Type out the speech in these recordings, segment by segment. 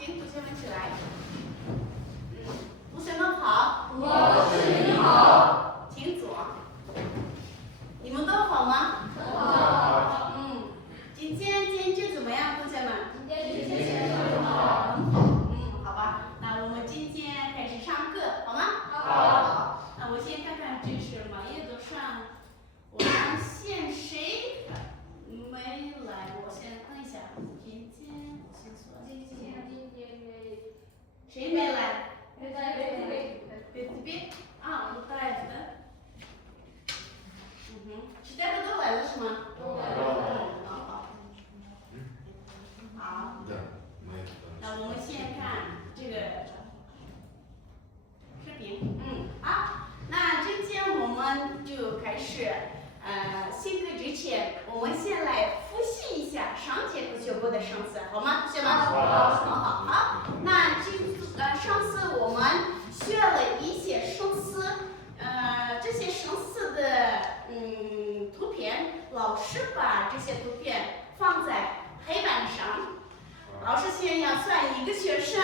请同学们起来。同学们好。老师你好。请坐。你们都好吗？好。今天天气怎么样，同学们？今天天气很好。好吧，那我们今天开始上课，好吗？好。那我先看看这是马页都上，我发现谁没来？我先看一下。今天我先说。谁没来？别啊，不带的。是带的都来了是吗？都来了。好。那我们先看这个视频。好，那今天我们就开始。新课之前，我们先来复习一下上节课学过的生词，好吗？同学们？好。那上次我们学了一些生词，这些生词的图片，老师把这些图片放在黑板上。老师先要算一个学生，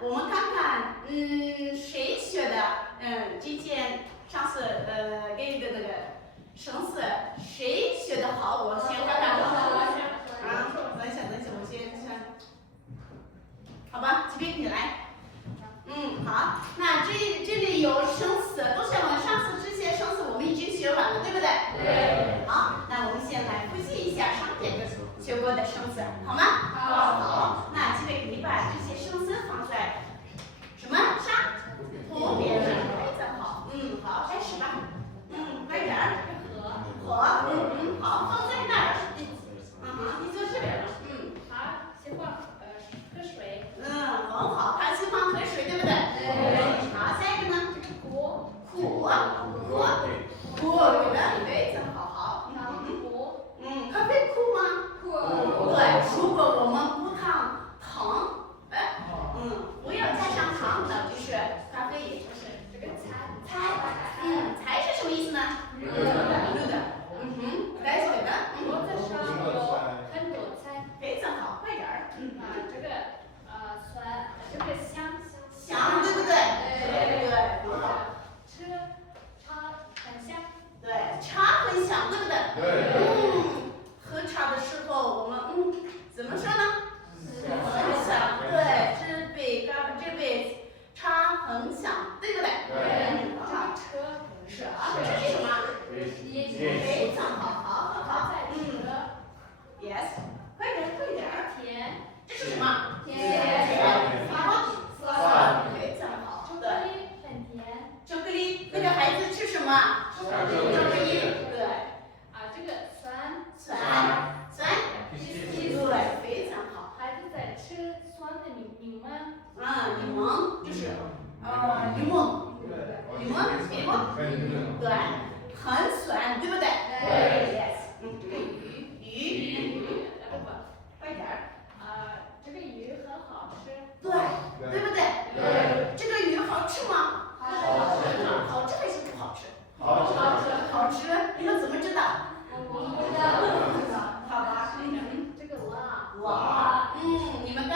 我们看看，谁学的，今天上次给的那个生词，谁学的好？我先看看。等一下，我先算。好吧，这边你来。好，那这里有生词，同学们，上次这些生词我们已经学完了，对不对？对。好，那我们先来复习一下上节课学过的生词，好吗？好。那这边你把这些生词放在什么上？图片上，非常好。好，开始吧。快点儿。和。好，放在那儿。你坐这边了。他喜欢喝水。很好，他喜欢喝水，对不对？对。好，下一个呢？苦。苦，对的，非常好。苦。咖啡苦吗？苦。对，如果我们不糖，不要加上糖的，就是咖啡也就是这个菜。菜是什么意思呢？绿的。对的。桌子上有很多菜。非常好，快点儿。这个酸，这个香，对不对？对，很好。吃茶很香。对，茶很香，对不对？对。喝茶的时候我们怎么说呢？很香。对，这杯茶很香，对不对？对。这车是这是什么？非常好，很好。Yes， 快点。甜。这是什么？甜。酸。非常好。巧克力很甜。巧克力，那个孩子吃什么？巧克力。对。这个酸。对，非常好。孩子在吃酸的柠檬。柠檬就是柠檬。对，很酸，对不对？对。 Yes。鱼。快点儿。这个鱼很好吃。对不对？对。这个鱼好吃吗？好吃还是不好吃？好吃。你们怎么知道？我不知道。好吧。这个辣。你们看，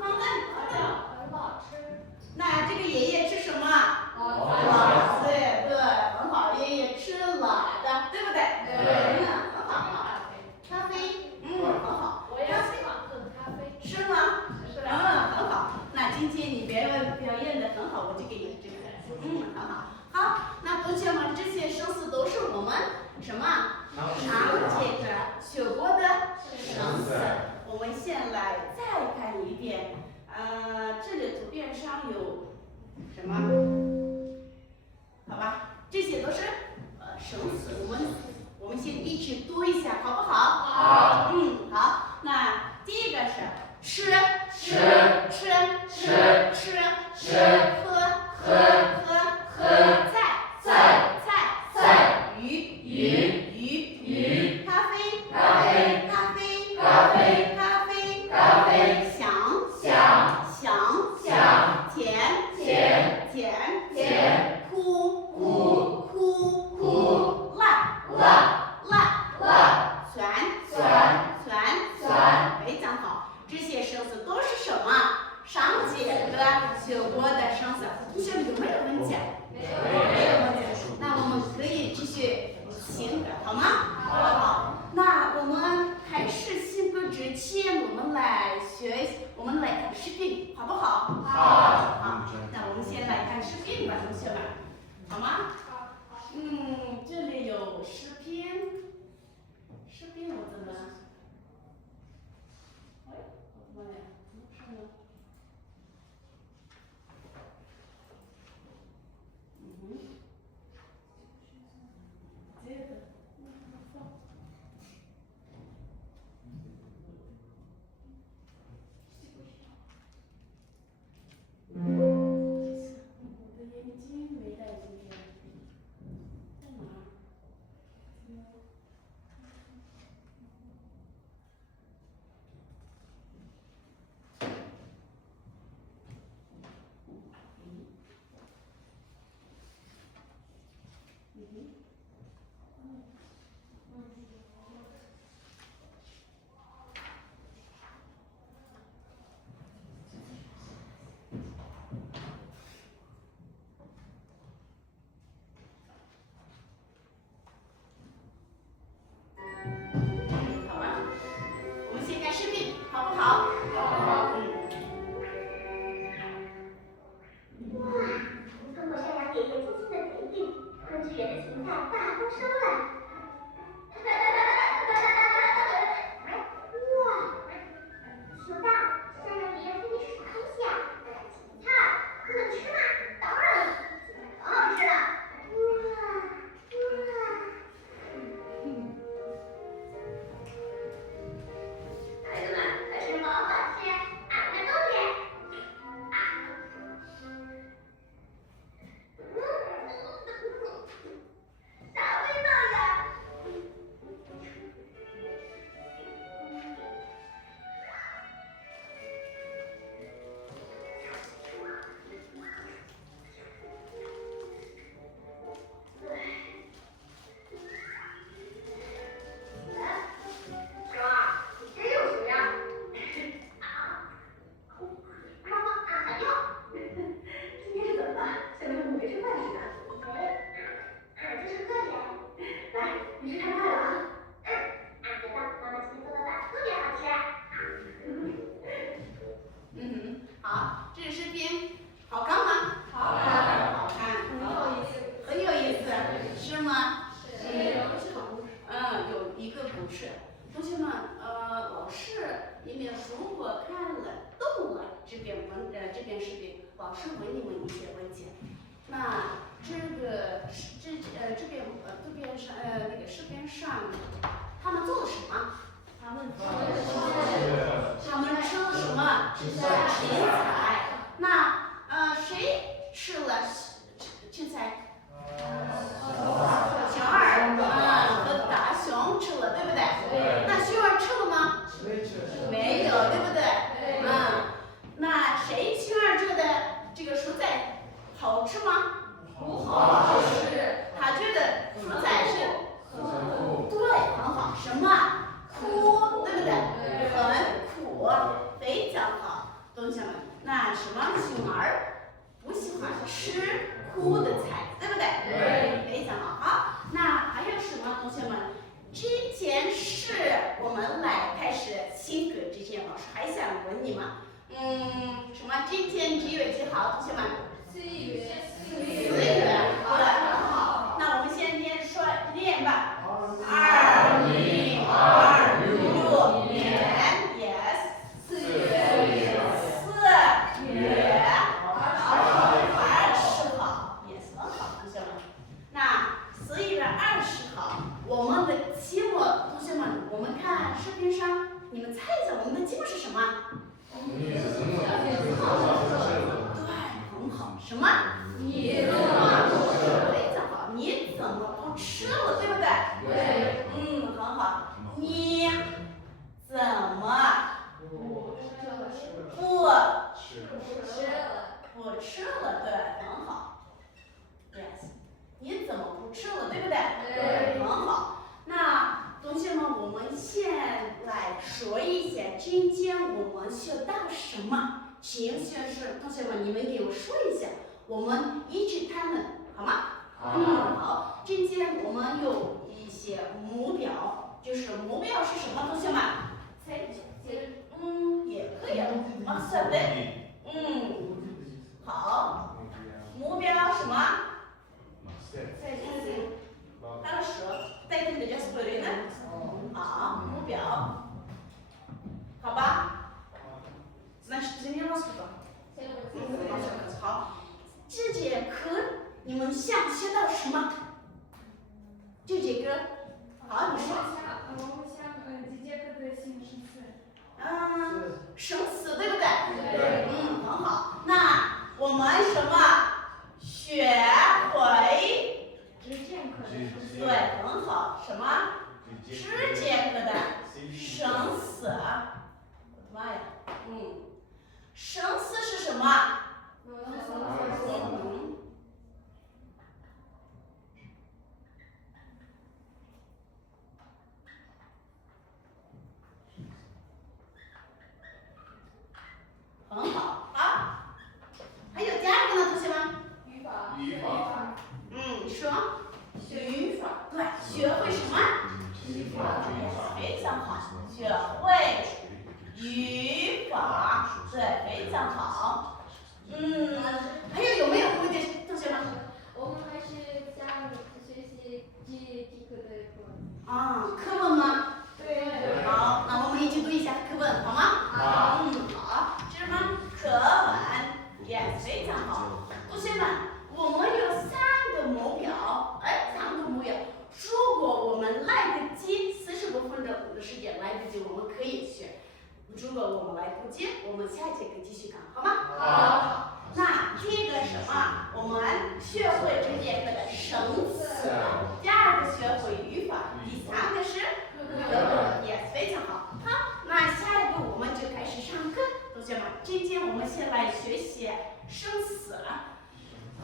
放在。很好吃。那这个爷爷吃什么？辣。对，很好，爷爷吃辣的，对不对？对。很好。咖啡，很好。我也喜欢喝咖啡。是吗？很好。那今天你表演的很好，我就给你这个。很好。好，那同学们，这些生词都是我们什么？上节课学过的生词。我们先来再看一遍。这里图片上有什么？好吧，这些都是生词。我们先一起读一下，好不好？好。好。那第一个是吃，喝，鱼，咖啡，想，甜，哭，辣，酸，非常好。这些生词都是什么？上节课学过的生词。同学们有没有问题？没有问题。那我们可以继续新歌，好吗？好。那我们开始新歌之前，我们来看视频，好不好？好。那我们先来看视频吧，同学们，好吗？这里有视频，我怎么？哎，我的妈呀，怎么看呢？这个，放。我的眼睛没带今天，在哪儿？好吗？我们先看视频，好不好？哇，通过山羊爷爷精心的培育，昆剧园的芹菜大丰收了。哇，熊大，山羊爷爷给你是啥东西啊？芹菜，可能吃吗？当然了，可好吃了。哇。孩子们，快吃饱好吃，俺们都点。啥味道呀？熊儿，你真有型呀！妈妈，俺还要。今天是怎么了？像个动物没吃饭似的。俺就是饿点。来，你吃太快了啊。俺觉得妈妈今天做的饭特别好吃。好，这个视频好看吗？好看，很有意思，是吗？有一个故事。同学们，老师因为如果看了懂了这篇视频，老师问你们一些问题。那这边上那个视频上，他们做了什么？他们吃了什么？芹菜。那谁吃了芹菜？熊儿和大熊吃了，对不对？那熊儿吃了吗？没有，对不对？那熊儿觉得这个蔬菜好吃吗？不好吃，他觉得蔬菜是对，很好。什么？苦，对不对？很苦，非常好。同学们，那什么熊儿不喜欢吃苦的菜，对不对？非常好。好，那还有什么？同学们，这件事我们来开始新歌之前，老师还想问你们，什么？今天几月几号？同学们？4月。好的，很好。那我们先练吧。2026年 ，yes， 4月20号 ，yes， 很好，同学们。那4月20号，我们的题目，同学们，我们看视频上，你们猜一下我们的题目是什么？对，很好。什么？我们学到什么？请学生同学们，你们给我说一下，我们一起谈论，好吗？好。今天我们有一些目标，就是目标是什么，同学们？也可以。是的。好。目标什么？хорошо。再跟大家说一遍。好，目标。好吧？Значит, занимался кто? 好，这节课你们想学到什么？这节课，好，你说。我想这节课的形声词。生词对不对？对。很好。那我们什么？学会。对，很好。什么？这节课的生词。我的妈呀，生词是什么？很好啊。还有第二个呢，同学们？语法。你说。语法，对，学会什么？语法，非常好。学会语法，对，非常好。还有没有问题，同学们？我们还是想学习这课的课。课文吗？对。好，那我们一起读一下课文，好吗？好。这是什么？课文，也非常好。同学们，我们有3个目标。如果我们来得及45分钟的时间来得及，我们可以学。如果我们来不及，我们下节课继续看，好吗？好。那第一个什么？我们学会这节课的生词，第2个学会语法，第3个是也非常好。好，那下一步我们就开始上课，同学们。今天我们先来学习生词，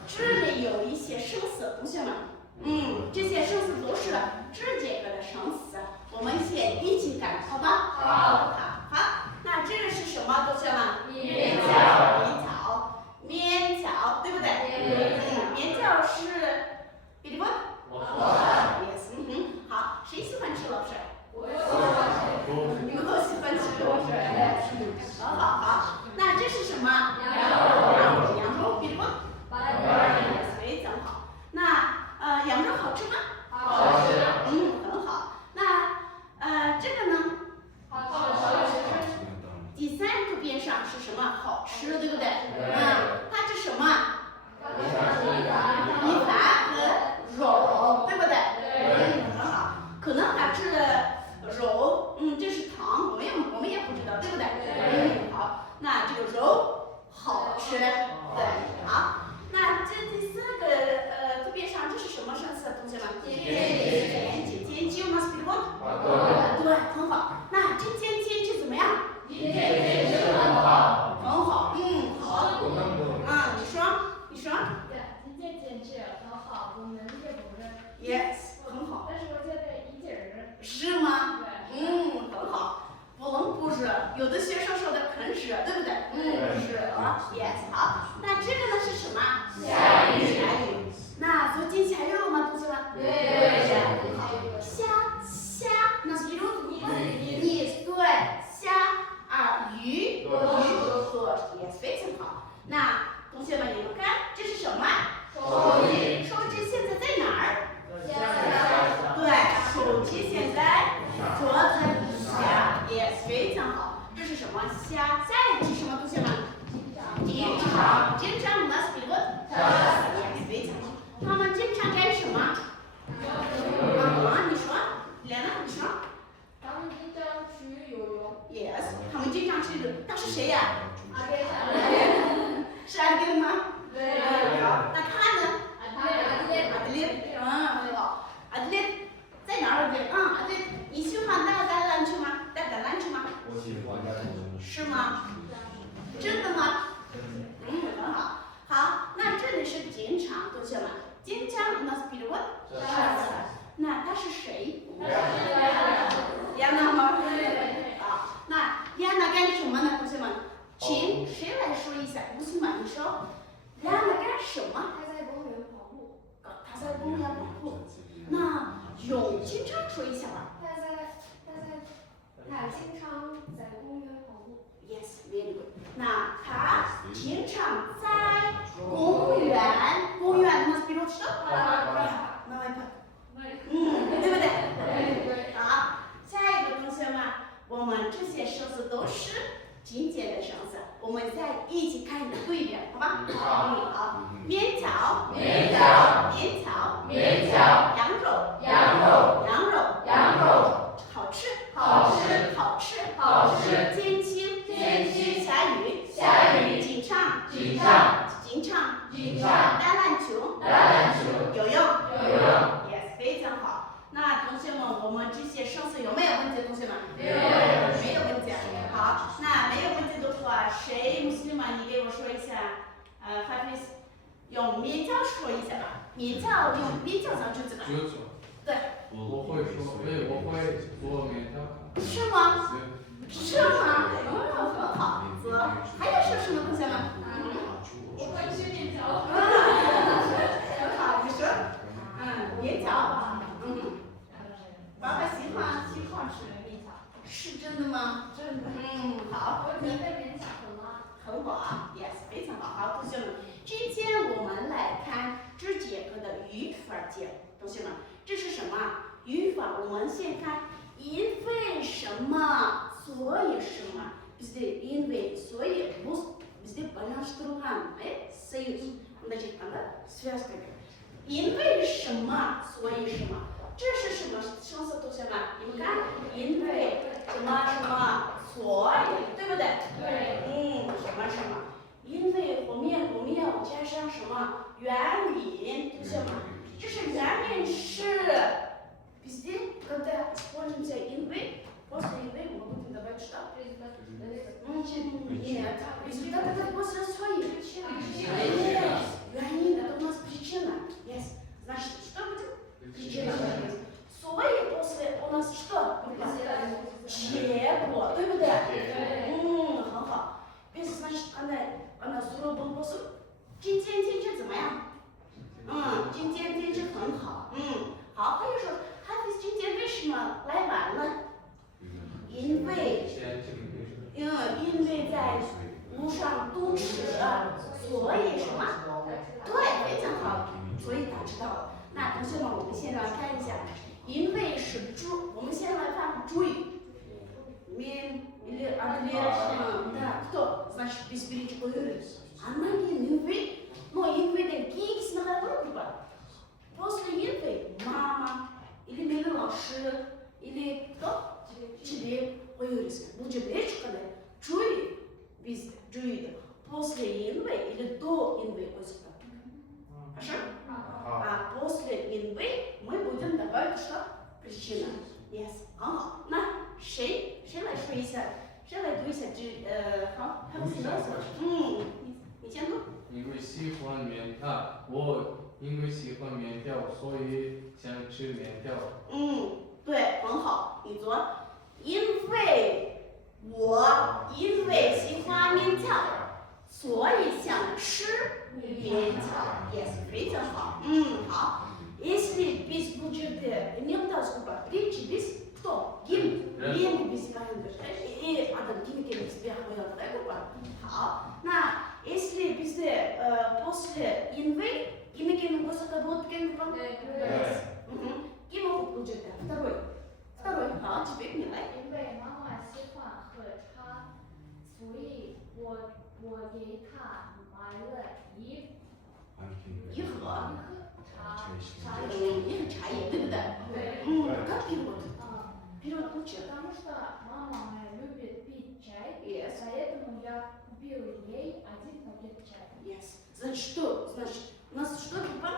这里有一些生词，同学们。这些生词都是这节课的生词，我们先一起看，好吧？好。那这个是什么，同学们？面条，对不对？面条是，比如说，yes，好，谁喜欢吃螺蛳？我喜欢吃螺蛳。好。那这是什么？羊肉，比如说，yes，非常好。那羊肉好吃吗？好吃。很好。那这个呢？好吃。第3个边上是什么？好吃，对不对？它是什么？米饭和肉，对不对？很好。可能它吃的肉，这是糖，我们也不知道，对不对？好，那这个肉好吃，对，好。那这第4个图片上这是什么生词，同学们？今天吗？对，很好。那今天天气怎么样？今天天气很好。很好。好。你说。对，今天天气很好，我们也不热。Yes， 很好。但是我觉得一点热。是吗？对。很好。不能不热，有的学生说的很热，对不对？热。Yes， 好。那这个呢是什么？下雨。那昨天下雨了吗，同学们？对。下，那是比如你对，下雨，yes， 非常好。那同学们你们看，这是什么？手机现在在哪儿？对，手机现在桌子下，yes， 非常好。这是什么？下一个是什么，同学们？经常 must be what？ yes， 非常好。他们经常干什么？你说，莲娜，你说。他们经常去游泳。Yes， 他们经常去游泳。他是谁呀？阿爹。是阿爹吗？对。好，那他呢？阿爹。很好。阿爹在哪儿？阿爹，你喜欢打篮球吗？打篮球吗？我喜欢打篮球。是吗？真的吗？很好。好，那这里是经常，同学们，经常 must be what？ 那他是谁？亚娜吗？那亚娜干什么呢，同学说亮了干什么？他在公园跑步。他在公园跑步。那有经常说一下吧。他经常在公园跑步。Yes, very good. 那他经常在公园，公园的 speed что? 那外派。对不对？对。好，下一个同学们，我们这些生词都是今天的生词，我们再一起看读一遍，好吗？好。面条，面条，面条，面条。羊肉，羊肉，羊肉，羊肉。好吃，好吃，好吃，好吃。天晴，天晴。下雨，下雨。警察，警察，警察，警察。打篮球，打篮球。游泳，游泳。Yes， 非常好。那同学们，我们这些生词有没有问题？同学们？没有，没有问题。好，那没有问题的话，谁穆斯林吗？你给我说一下。哈菲斯，用面条说一下吧。面条用面条造句子吧。对。我会说，对，我会做面条。是吗？是吗？很好。还有说什么，同学们？我会吃面条。很好，你说。面条。爸爸喜欢吃面条。是真的吗？真的。好。我觉得面条很辣。很好啊 ，yes， 非常好。好，同学们，今天我们来看这节课的语法节。同学们，这是什么？语法我们先看因为什么，所以什么。Bizde因为所以bu bizde байланыштырылган союз. Значит, анда связка. 因为什么，所以什么。这是什么生词，同学们？你们看，因为什么什么，所以，对不对？对。什么什么。因为后面要加上什么原因，同学们？这是原因是。Везде, когда используется in way, после in way мы будем добавить что? Нет. Результат это после своей причины.原因это у нас причина. Yes. Значит, что будет? Причина. Свои после у нас что? Чего? 对不对？很好。Без, значит, она сурово был после. 今天天气怎么样？今天天气很好。好，还有说。哈菲斯今天为什么来晚了？因为在路上堵车，所以什么？对，非常好，所以他知道了。那同学们，我们先来看一下，因为是主，我们先来看主语。Да, кто? Значит, без перечеркивания. Она не инвей, но инвей den кикс на группа. После инвей мама. Или мені 老师 или кто? Тебе по-юридски. Лучше речь, когда чуй без чуй. После инвы или до инвы озика. Хорошо? А после инвы мы будем добавить что? Причина. Yes. 很好。那谁来说一下？谁来读一下好，还有谁来说？你先读。因为喜欢面条，因为喜欢面条，所以想吃面条。对，很好，你做。因为喜欢面条，所以想吃面条。Yes， 非常好。好。Если без будет иногда сколько? Речь без кто? Гим без календаря. И Адам Гимикин без бяхмая группа. 好，那 если без после инвы Гимикин высоко будет кем-то? Гимов будет второй. 好，теперь не来。因为妈妈喜欢喝茶，所以我给她买了一盒茶叶，对不对？对。Как перевод? Перевод лучше. Потому что мама моя любит пить чай, Yes. поэтому я купил ей один пакет чая. Yes. Значит, что? Значит, у нас что группа?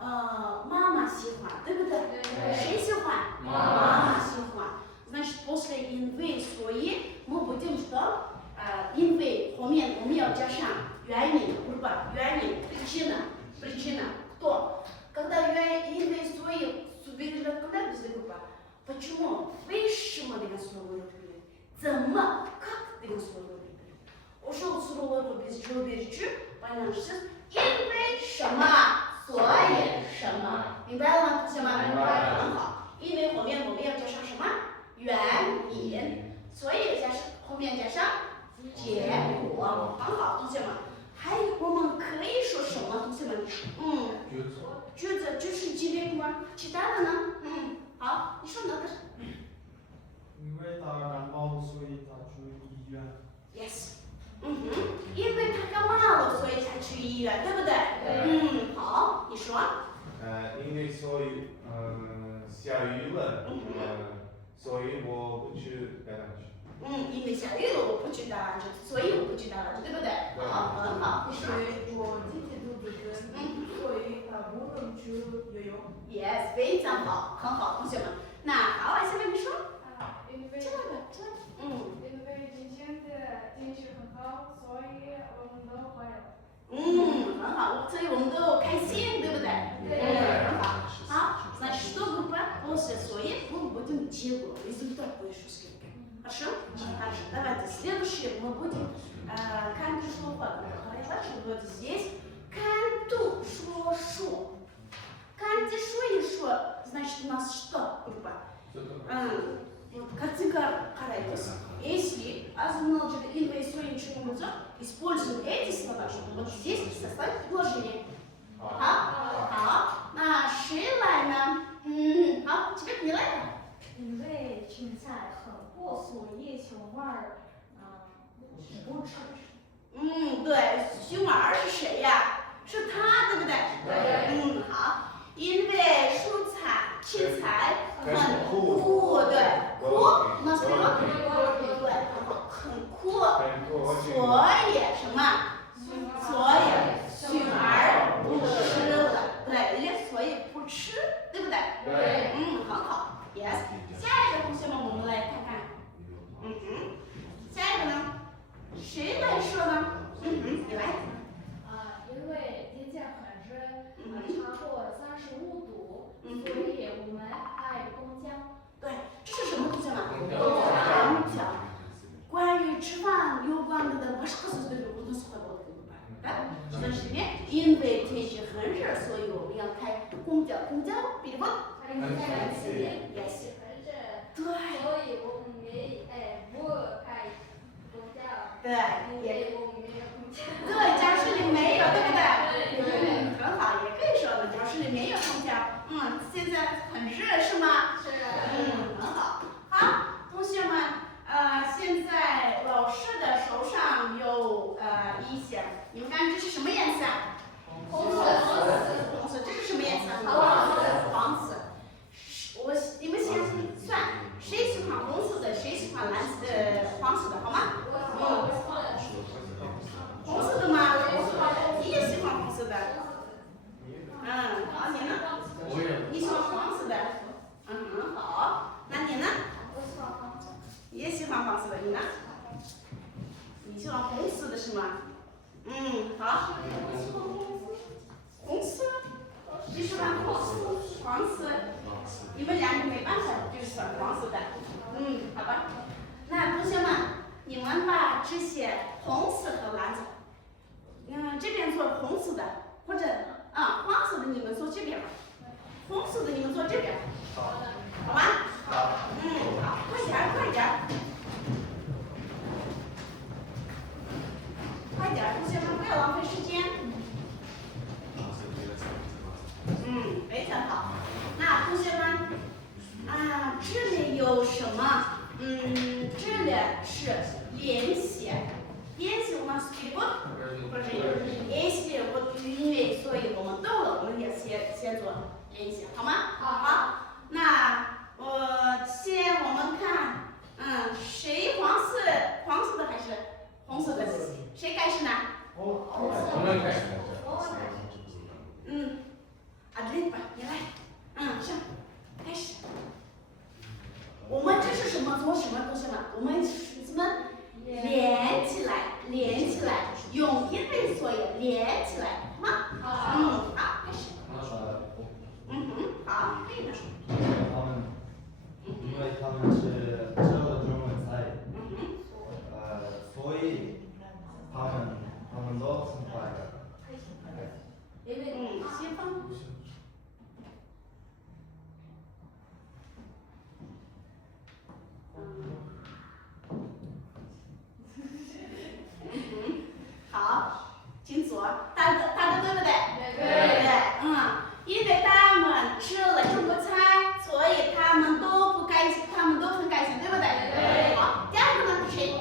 Мама喜欢，对不对？对。谁喜欢？妈妈喜欢。Значит, после инвы свои мы будем что? Инвы后面我们要加上原因，группа原因причина. Кто? Когда инвы свои субъект когда без группа? Почему? 为什么这个слово？怎么？как 这个слово？ушел суровый без 周边的知，完了是因为什么，所以什么，明白了吗，同学们？明白了很好，因为后面我们要加上什么？原因，所以加上后面加上结果，很好，同学们。还有我们可以说什么，同学们？句子就是这边吗？其他的呢？好，你说哪个因为他感冒了，所以他去医院。 ？Yes。因为他感冒了，所以才去医院，对不对？好，你说。因为下雨了，所以我不去打篮球。因为下雨了，我不去打篮球，所以我不去打篮球，对不对？好，很好。你说。我今天肚子疼，所以不能去游泳。Yes，非常好，很好，同学们。那好，下面你说。因为这个，因为今天的天气很好，所以我们都快乐。很好，所以我们都开心，对不对？对。很好。好，значит, чтобы после своих мы будем делать результат большой скидки. Хорошо? Хорошо. Давайте следующее мы будем看说话. Хорошо, вот здесь看ту说说.看где что и что, значит, у нас что группа? Вот картинка характер. Если азунал инвестируем чему-то, используем эти слова, чтобы вот здесь составить предложение. 好，那谁来呢？好，这个你来吧。因为芹菜很过，所以熊二不吃。对，熊二是谁呀？是他，对不对？对。好，因为蔬菜、芹菜很苦，对，苦，那什么？对，很苦，所以什么？所以熊二不吃了，对，人家所以不吃，对不对？对。很好 ，yes。下一个同学们，我们来看看，下一个呢，谁来说呢？你来。因为天气很热，超过35度，所以我们爱公交。对，这是什么同学们？公交。公交。关于吃饭有关的，başka sözleri bundan sonra bakıyorum ben. Значит,因为天气很热，所以我们要开公交。公交，перевод。Yes。对。所以我们不开公交。对，也。我们没有公交。对，教室里没有，对不对？对。很好，也可以说的，教室里没有空调。现在很热是吗？是。很好。好，同学们，现在老师的手上有一些，你们看这是什么颜色？红色。红色，这是什么颜色？黄色。你们先算，谁喜欢红色的，谁喜欢黄色的，好吗？红色的吗？你也喜欢红色的？好，你呢？你喜欢黄色的？好，那你呢？我喜欢黄色。也喜欢黄色的，你呢？你喜欢红色的是吗？好。红色？你喜欢黄色？你们两个没办法，就是喜欢黄色的。好吧。那同学们，你们把这些红色和蓝色，这边做红色的，或者黄色的你们做这边吧，红色的你们做这边，好吗？好，快点，快点，快点，同学们不要浪费时间。非常好。那同学们，这里有什么？这里是连写，连写我们是перевод，或者если вот因为所以我们到了，我们也先做连写，好吗？好。那我们看，谁黄色的还是红色的？谁开始呢？我们开始。Адлин吧，你来。上，开始。我们这是什么？做什么，同学们？我们什么？连起来，用因为所以连起来，好吗？好，开始。好，可以的。因为他们是这个中文菜，所以他们都很快的。因为西方。好，请坐，答的对不对？对，因为他们吃了中国菜，所以他们都不开心，他们都很开心，对不对？对。好，第二个呢？谁？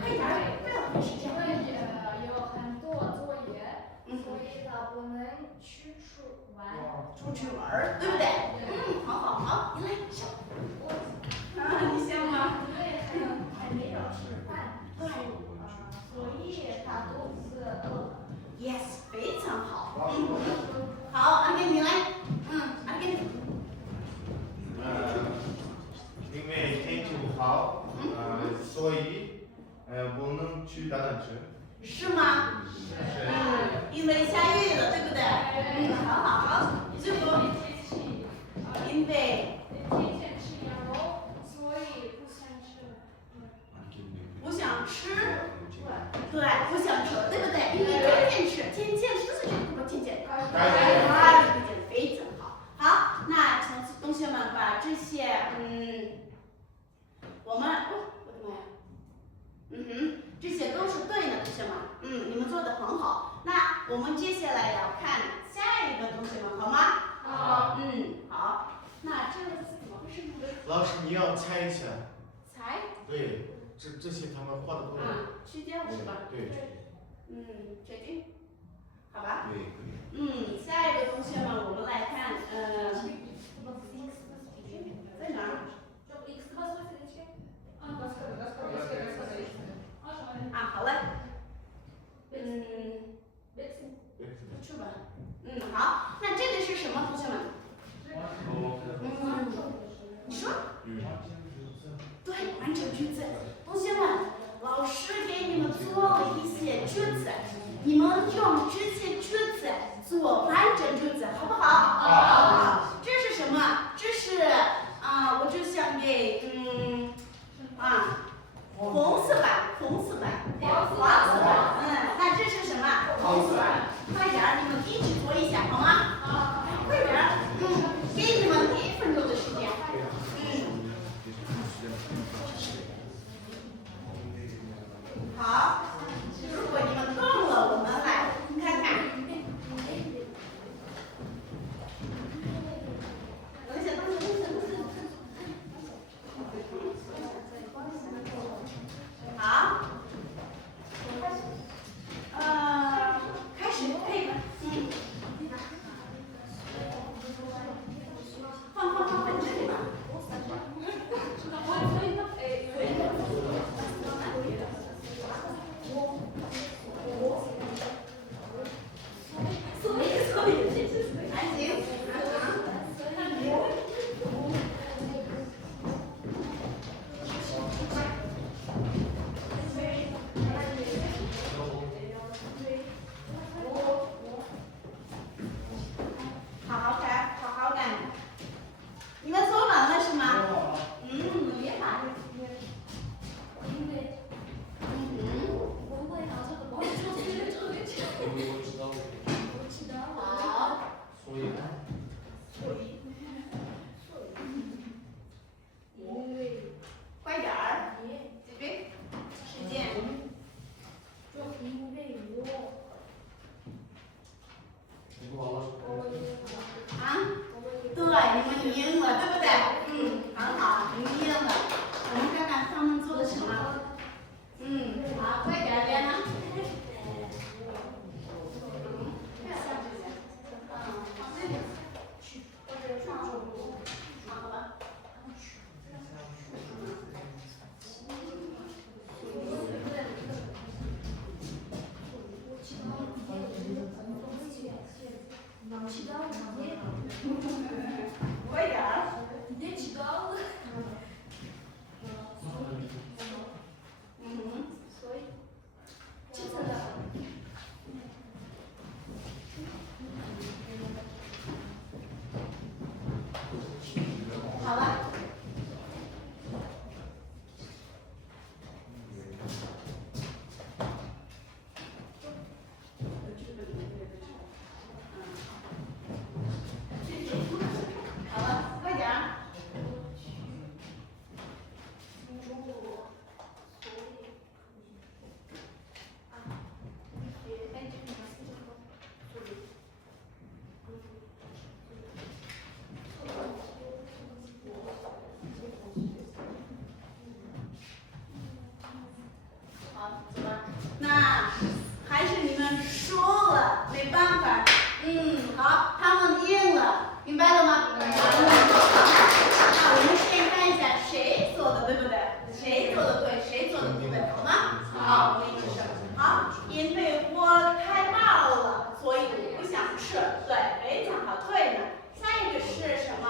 快点儿，不要浪费时间。因为有很多作业，所以他不能玩。出去玩儿，对不对？好，你来，笑。你笑吗？因为还没有吃饭，所以他肚子饿。Yes， 非常好。好，阿根你来。阿根。因为天气不好，所以不能去打篮球。是吗？因为下雨了，对不对？好。最后，因为天天吃羊肉，所以不想吃。不想吃，对，不想吃，对不对？因为天天吃是什么天天？非常好。好，那请同学们把这些，我的妈呀，这些都是对的，同学们，你们做的很好。那我们接下来要看下一个同学们，好吗？好。好。那这个是怎么回事呢？老师，你要猜一下。猜？对，这些他们画的都去掉是吧？对。确定？好吧。对，可以。下一个同学们，我们来看，在哪儿？好了。去吧。好，那这个是什么，同学们？你说？对，完整句子。同学们，老师给你们做了一些句子，你们用这些句子做完整句子，好不好？好。这是什么？这是我就想给红色版，黄色版。那这是什么？红色版。快点儿，你们一起做一下，好吗？快点儿，给你们1分钟的时间。好，如果你们动了，我们来看看。等一下。好。开始配合。好，走吧。那还是你们输了，没办法。好，他们赢了，明白了吗？那我们先看一下谁做的对不对，谁做的对，谁做的不对，好吗？好，我们一起说。好，因为我太饱了，所以我不想吃。对，非常好，对的。下一个是什么？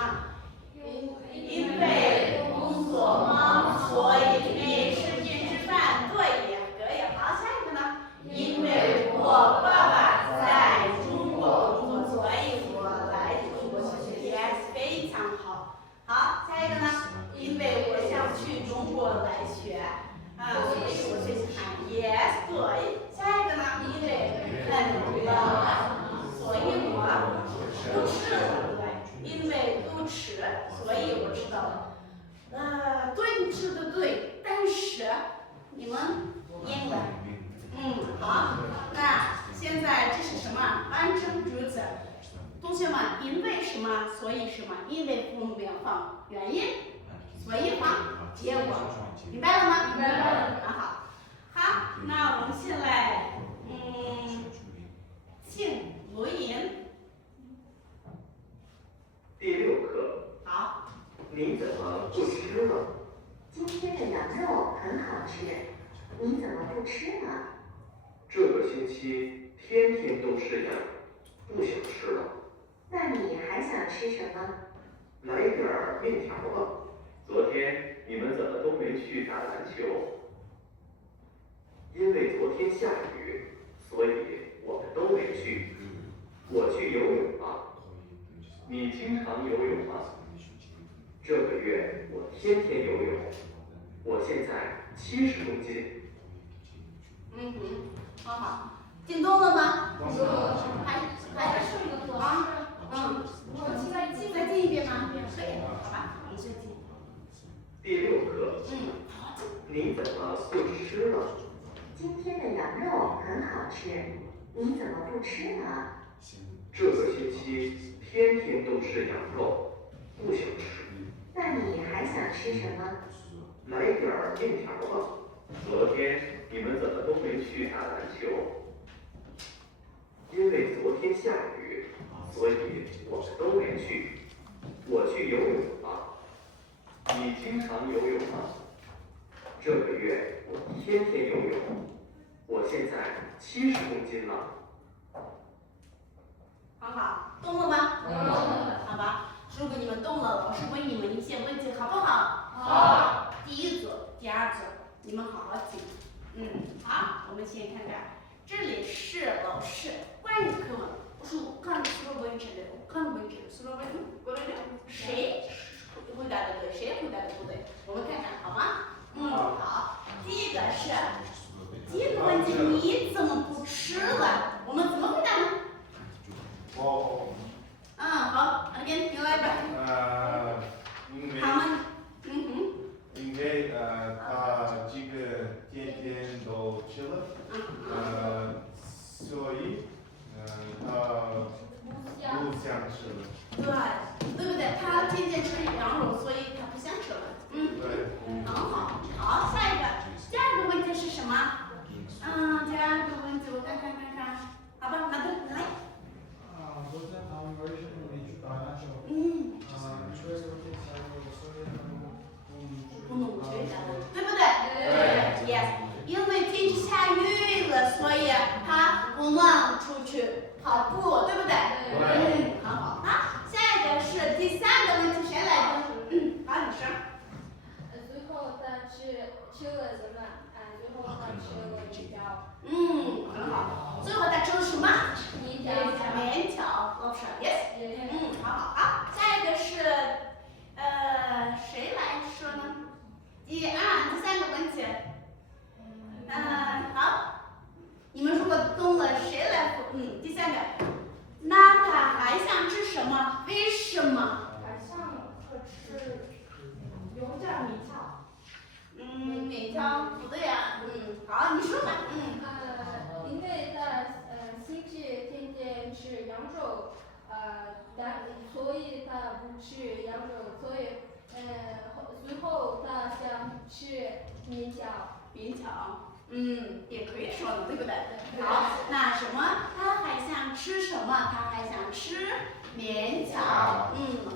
因为工作忙，所以没时间吃饭。对呀，可以。好，下一个呢？因为我爸爸在中国工作，所以我来中国学习。Yes， 非常好。好，下一个呢？因为我想去中国来学，所以我学习韩语。Yes， 对。下一个呢？因为很冷，所以我不吃了。对，因为不吃，所以我知道了。对，你说的对，但是你们赢了。好，那现在这是什么？完整句子。同学们，因为什么，所以什么？因为后面放原因，所以放结果，明白了吗？明白了。很好。好，那我们先来，请录音。第6课。好。你怎么不吃了？今天的羊肉很好吃，你怎么不吃呢？这个星期天天都吃羊，不想吃了。那你还想吃什么？来点面条吧。昨天你们怎么都没去打篮球？因为昨天下雨，所以我们都没去。我去游泳了。你经常游泳吗？这个月我天天游泳，我现在70公斤。很好，听懂了吗？还是一个啊？我再听一遍吗？可以，好吧，我们再听。第6课。你怎么不吃了？今天的羊肉很好吃，你怎么不吃呢？这个星期天天都吃羊肉，不想吃。那你还想吃什么？来点面条吧。昨天你们怎么都没去打篮球？因为昨天下雨，所以我们都没去。我去游泳了。你经常游泳吗？这个月我天天游泳，我现在70公斤了。很好，懂了吗？懂了。好吧，如果你们懂了，老师问你们一些问题，好不好？好。第一组、第二组，你们好好听。好，我们先看看，这里是老师关于课文。我说我看所有问题的，所有问题，谁回答的对，谁回答的不对？我们看看好吗？好。第一个问题，你怎么不吃了？我们怎么回答呢？好，阿根，你来吧。他们，因为他这个天天都吃了，所以他不想吃了。对不对？他天天吃羊肉，所以他不想吃了。对。很好。好，下一个，第二个问题是什么？第二个问题我看。好吧，那个来。昨天他们为什么没去打篮球？因为昨天下雨，所以他们不能去打篮球，对不对？对。Yes， 因为天气下雨了，所以他不能出去跑步，对不对？对。很好。好，下一个是第三个问题，谁来的？好，女生。最后他吃了什么？最后他吃了面条。很好。最后他吃了什么？面条，老师 ，yes。好。下一个是谁来说呢？第三个问题。好，你们如果懂了，谁来？第三个。那他还想吃什么？为什么？还想吃油炸面条。面条不对呀。好，你说吧。因为他星期天天吃羊肉，所以他不吃羊肉，所以最后他想吃面条。也可以说的，对不对？好，那什么？他还想吃什么？他还想吃面条。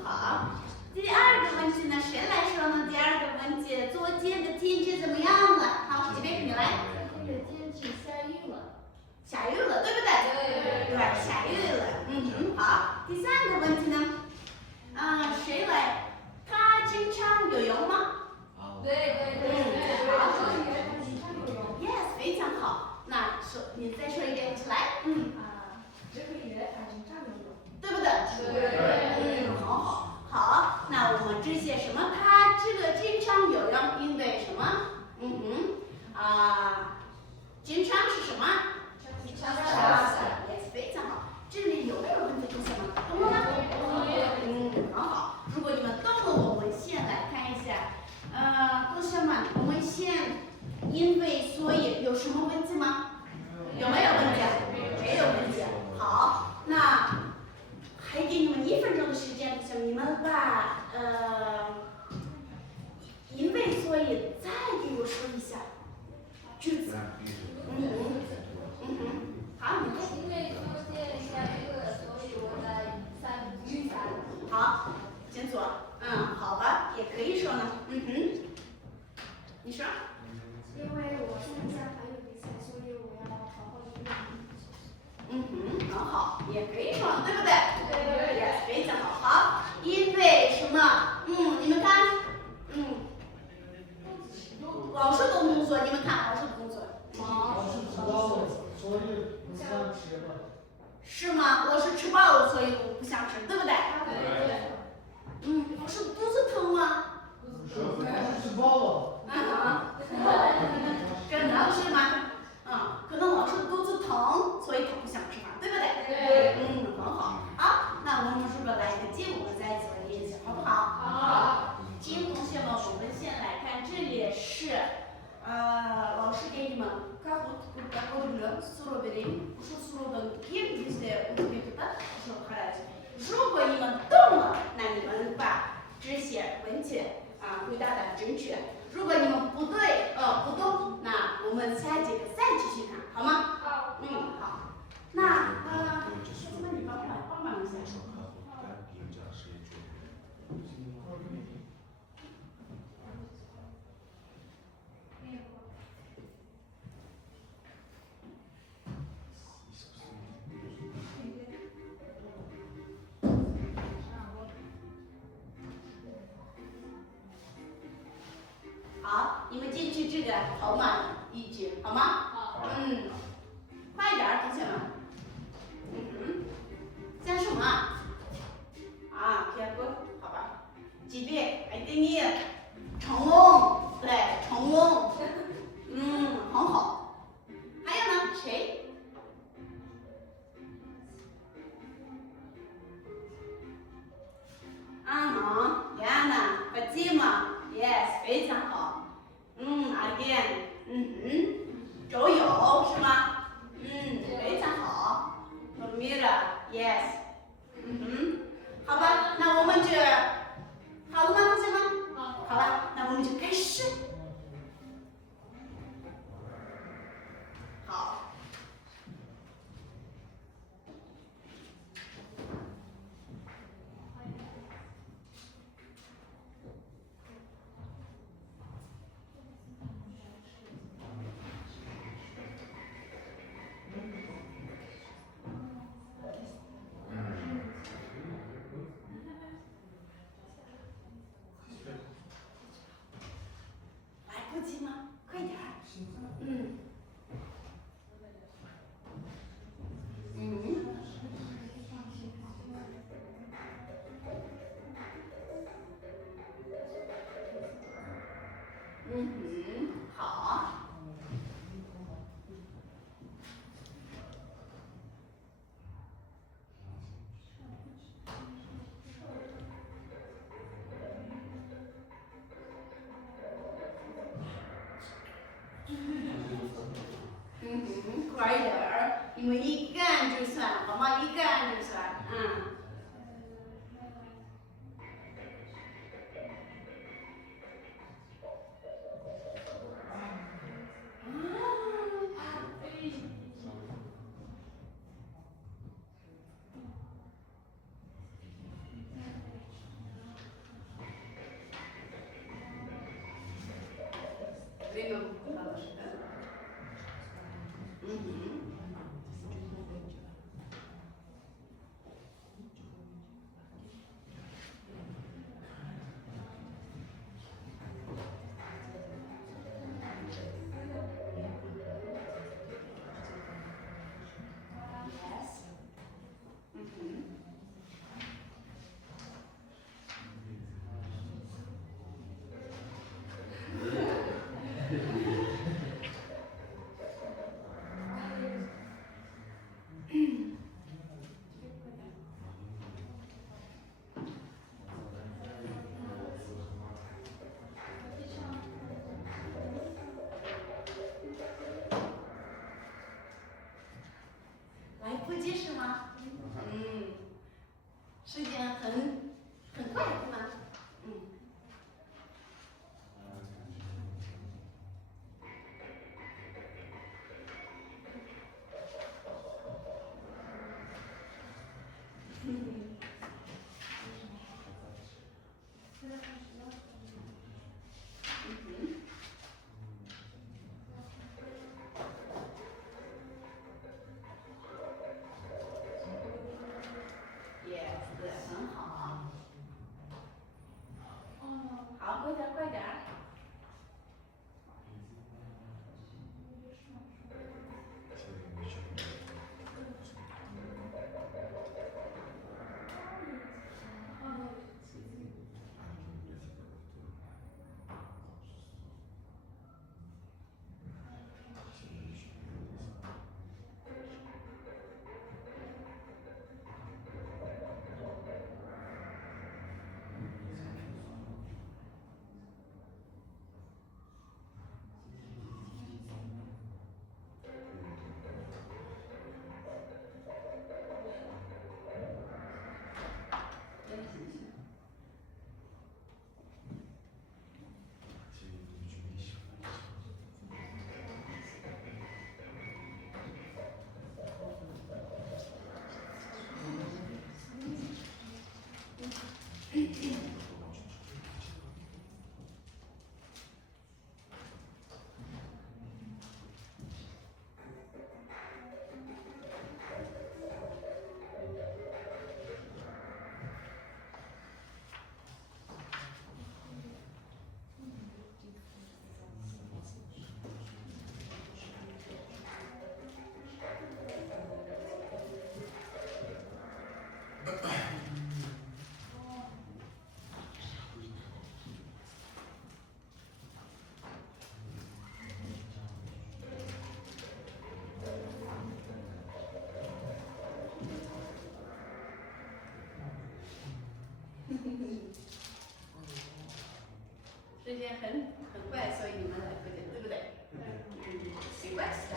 好。第二个问题呢，谁来说呢？第二个问题，昨天的天气怎么样了？好，这边你来。今天的天气下雨了。下雨了，对不对？对，下雨了。好。第三个问题呢？谁来？他经常游泳吗？对。好。Yes， 非常好。那你再说一遍，起来。这个月他经常游泳，对不对？对。很好。好，那我们这些什么？他这个经常游泳，因为什么？经常是什么？Yes， 非常好。这里有没有问题？同学们懂了吗？很好。如果你们懂了，我们先来看一下。同学们，我们先因为所以有什么问题吗？有没有问题？没有问题。好，那还给你们1分钟的时间，同学们，你们把因为所以再给我说一下句子。好，你说。因为昨天下雨了，所以我在雨伞。好，先做。好吧，也可以说呢。你说。因为我线下还有比赛，所以我要好好的练。很好，也可以说，对不对？对，非常好。好，因为什么？你们看，老师的动作，你们看老师的动作。老师知道了，所以不想吃了。是吗？老师吃饱了，所以我不想吃，对不对？老师肚子疼吗？老师吃饱了。可能是吗？可能老师肚子疼，所以他不想吃饭，对不对？对。很好。好，那我们如果来个节目，我们再做练习，好不好？好。请同学们，我们先来看，这里是老师给你们如果你们懂了，那你们把这些问题回答的正确。如果你们不对，不懂，那我们下节课再继续看，好吗？好。好。那同学们，你帮忙一下。好，你们进去这个号码一句，好吗？好。快点儿，同学们。像什么？偏过，好吧。几遍？爱对你。成龙，对，成龙。很好。还有呢？谁？Yana，Fatima。Yes， 非常好。again，周游是吗？非常好。Mira，yes。好吧，那我们就好了吗，同学们？好了，那我们就开始。好。来不及吗？快点儿。好。快点儿，因为一干就算，好吗？一干就算。来不及是吗？时间很快是吗？很好。好，快点快点。时间很快，所以你们来不及，对不对？没关系的。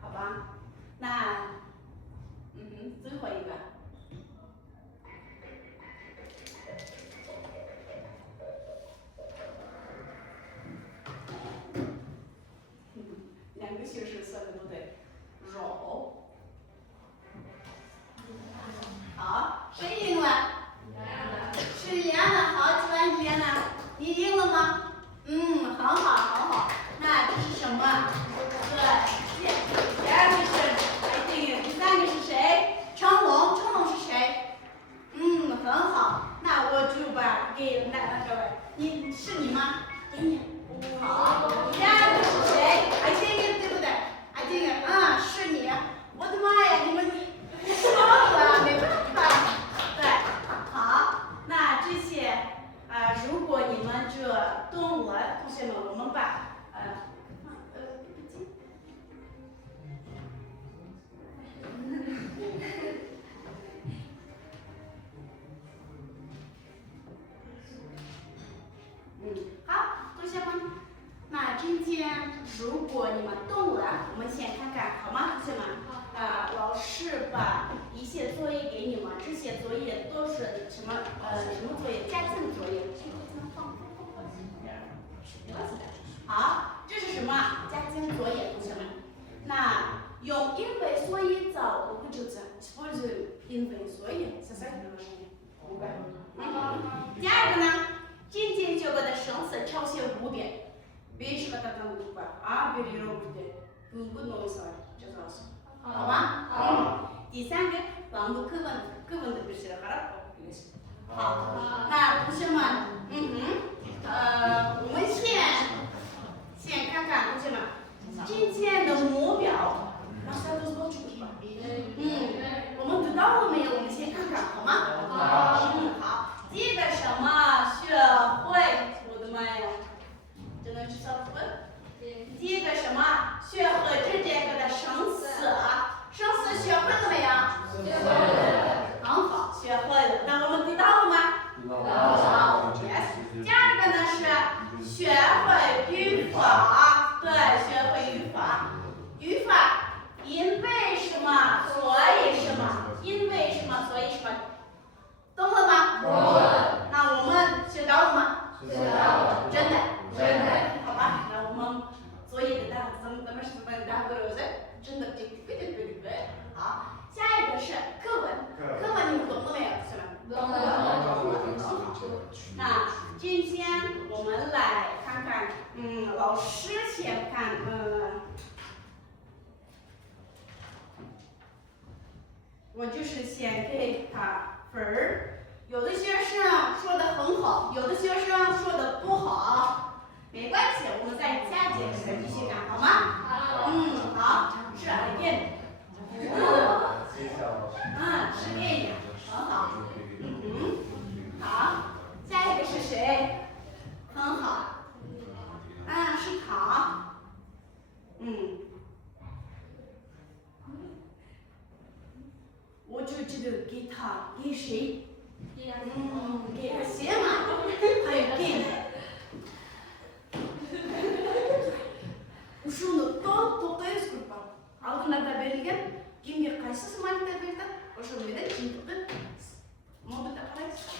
好吧，那最后一个。两个形式算的不对，肉。好，谁赢了？是丽安娜，好，喜欢丽安娜，你赢了吗？很好，很好。那这是什么？第二个是海丁，第三个是谁？成龙，成龙是谁？很好。那我就把给那个，你是你吗？给你。好，第二个是谁？海丁，对不对？海丁，是你。我的妈呀，你们双了，没办法。对，好，那这些如果你们这动了，同学们，我们把好，同学们，那今天如果你们动了，我们先看看好吗，同学们？老师把一些作业给你们，这些作业都是什么作业？家庭作业。第二个呢，今天学过的生词抄写5点，别是和他当不吧啊，别留不对，不弄啥，知道是，好吗？第三个，朗读课文的不是好了，好，那同学们，我们先看看同学们今天的目标，大家都做出来吧？我们知道了没有？我们先看看好吗？好，第一个什么学会？我的妈呀，真的是小分。第一个什么学会这个的生词，生词学会了没有？学会了。很好，学会了。那我们知道了吗？好 ，yes。第二个呢是学会语法，对，学会语法。语法，因为什么，所以什么，因为什么，所以什么，懂了吗？懂了。那我们学到了吗？学到了。真的。好吧，那我们作业的咱们是怎么答对了？真的对。好，下一个是课文，课文你们懂了没有？是吧？懂了。那今天我们来看看，老师先看，我就是先给他分儿。有的学生说的很好，有的学生说的不好，没关系，我们在下节课继续看，好吗？好，是again。是again，很好。好，下一个是谁？很好。是他。我就记得给他，给谁？给他写嘛，还有给你。我说呢，都skrive på. Alle den tabellen, kimga qaysi smart tabelda, o'sha meni kimdir. Mobilda qaraysiz.